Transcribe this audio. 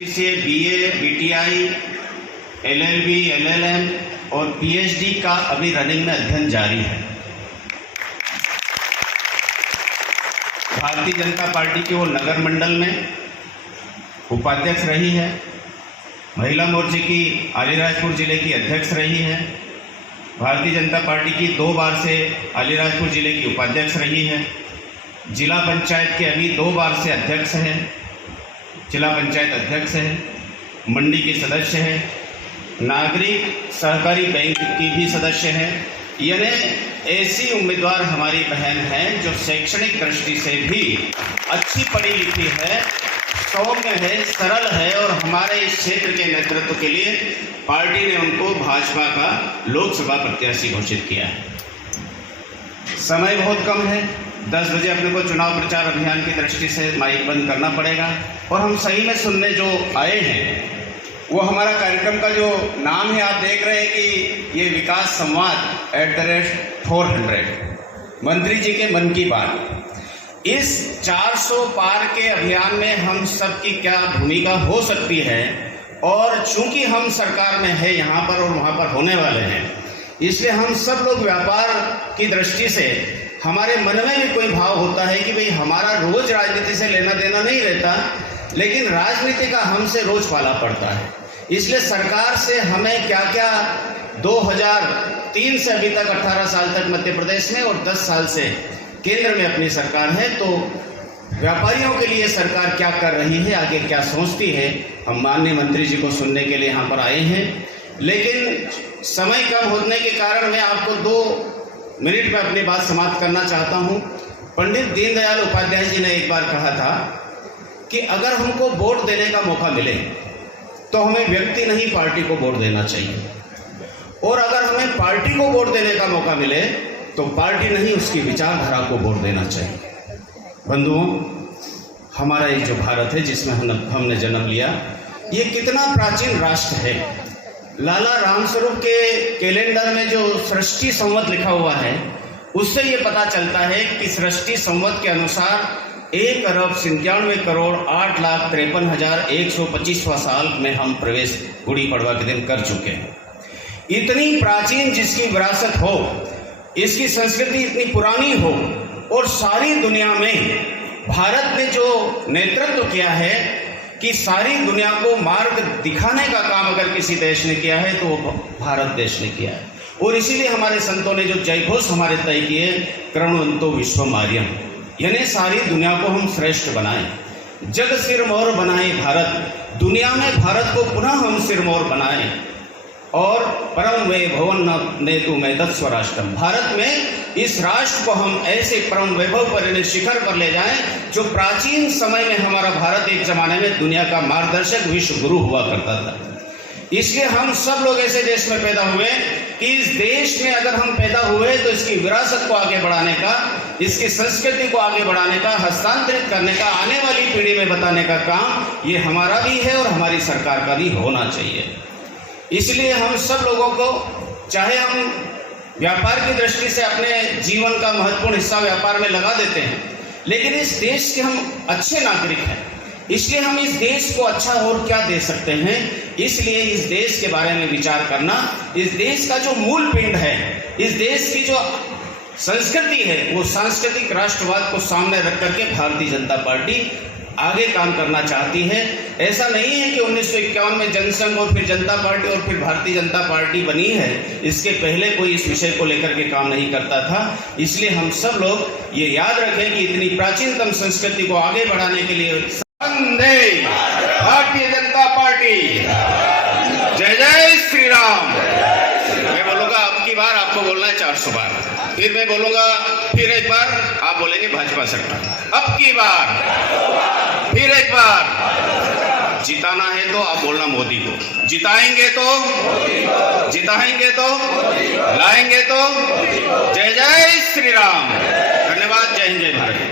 से BA, BTI, LLB, LLM और PhD का अभी रनिंग में अध्ययन जारी है। भारतीय जनता पार्टी के वो नगर मंडल में उपाध्यक्ष रही है, महिला मोर्चे की अलीराजपुर जिले की अध्यक्ष रही है, भारतीय जनता पार्टी की 2 बार से अलीराजपुर जिले की उपाध्यक्ष रही है, जिला पंचायत के अभी 2 बार से अध्यक्ष हैं, जिला पंचायत अध्यक्ष है, मंडी के सदस्य है, नागरिक सहकारी बैंक की भी सदस्य है। यानी ऐसी उम्मीदवार हमारी बहन हैं जो शैक्षणिक दृष्टि से भी अच्छी पढ़ी लिखी है, सौम्य है, सरल है और हमारे इस क्षेत्र के नेतृत्व के लिए पार्टी ने उनको भाजपा का लोकसभा प्रत्याशी घोषित किया है। समय बहुत कम है, 10 बजे अपने को चुनाव प्रचार अभियान की दृष्टि से माइक बंद करना पड़ेगा और हम सही में सुनने जो आए हैं वो हमारा कार्यक्रम का जो नाम है, आप देख रहे हैं कि ये विकास संवाद @400 मंत्री जी के मन की बात। इस 400 पार के अभियान में हम सब की क्या भूमिका हो सकती है और चूंकि हम सरकार में है यहाँ पर और वहाँ पर होने वाले हैं, इसलिए हम सब लोग व्यापार की दृष्टि से हमारे मन में भी कोई भाव होता है कि भाई हमारा रोज राजनीति से लेना देना नहीं रहता, लेकिन राजनीति का हमसे रोज पाला पड़ता है। इसलिए सरकार से हमें क्या क्या 2003 से अभी तक 18 साल तक मध्य प्रदेश में और 10 साल से केंद्र में अपनी सरकार है, तो व्यापारियों के लिए सरकार क्या कर रही है, आगे क्या सोचती है, हम माननीय मंत्री जी को सुनने के लिए यहाँ पर आए हैं। लेकिन समय कम होने के कारण मैं आपको 2 मिनट में अपनी बात समाप्त करना चाहता हूँ। पंडित दीनदयाल उपाध्याय जी ने एक बार कहा था कि अगर हमको वोट देने का मौका मिले तो हमें व्यक्ति नहीं पार्टी को वोट देना चाहिए, और अगर हमें पार्टी को वोट देने का मौका मिले तो पार्टी नहीं उसकी विचारधारा को वोट देना चाहिए। बंधुओं, हमारा ये जो भारत है जिसमें हमने जन्म लिया, ये कितना प्राचीन राष्ट्र है। लाला रामस्वरूप के कैलेंडर में जो सृष्टि संवत लिखा हुआ है उससे ये पता चलता है कि सृष्टि संवत के अनुसार 1,97,08,53,125वां साल में हम प्रवेश गुड़ी पड़वा के दिन कर चुके हैं। इतनी प्राचीन जिसकी विरासत हो, इसकी संस्कृति इतनी पुरानी हो और सारी दुनिया में भारत ने जो नेतृत्व किया है कि सारी दुनिया को मार्ग दिखाने का काम अगर किसी देश ने किया है तो वो भारत देश ने किया है। और इसीलिए हमारे संतों ने जो जयघोष हमारे तय किए, करुणवंतो विश्वम आर्यम, यानी सारी दुनिया को हम श्रेष्ठ बनाएं, जग सिरमौर बनाए भारत, दुनिया में भारत को पुनः हम सिरमौर बनाएं और परम वैभवन नेतु मेदत स्वराष्ट्रम, भारत में इस राष्ट्र को हम ऐसे परम वैभव पर शिखर पर ले जाएं जो प्राचीन समय में हमारा भारत एक जमाने में दुनिया का मार्गदर्शक विश्व गुरु हुआ करता था। इसलिए हम सब लोग ऐसे देश में पैदा हुए कि इस देश में अगर हम पैदा हुए तो इसकी विरासत को आगे बढ़ाने का, इसकी संस्कृति को आगे बढ़ाने का, हस्तांतरित करने का, आने वाली पीढ़ी में बताने का काम ये हमारा भी है और हमारी सरकार का भी होना चाहिए। इसलिए हम सब लोगों को, चाहे हम व्यापार की दृष्टि से अपने जीवन का महत्वपूर्ण हिस्सा व्यापार में लगा देते हैं, लेकिन इस देश के हम अच्छे नागरिक हैं, इसलिए हम इस देश को अच्छा और क्या दे सकते हैं, इसलिए इस देश के बारे में विचार करना, इस देश का जो मूल पिंड है, इस देश की जो संस्कृति है, वो सांस्कृतिक राष्ट्रवाद को सामने रख करके भारतीय जनता पार्टी आगे काम करना चाहती है। ऐसा नहीं है कि 1951 में जनसंघ और फिर जनता पार्टी और फिर भारतीय जनता पार्टी बनी है, इसके पहले कोई इस विषय को लेकर के काम नहीं करता था। इसलिए हम सब लोग ये याद रखें कि इतनी प्राचीनतम संस्कृति को आगे बढ़ाने के लिए वंदे भारतीय जनता पार्टी, जय जय श्री राम। मैं बोलूंगा अब की बार आपको बोलना है 400 बार, फिर मैं बोलूंगा फिर एक बार, आप बोलेंगे भाजपा सरकार। अब की बार, फिर एक बार, जिताना है तो आप बोलना मोदी को, जिताएंगे तो, जिताएंगे तो, लाएंगे तो। जय जय श्री राम। धन्यवाद। जय हिंद, जय भारत।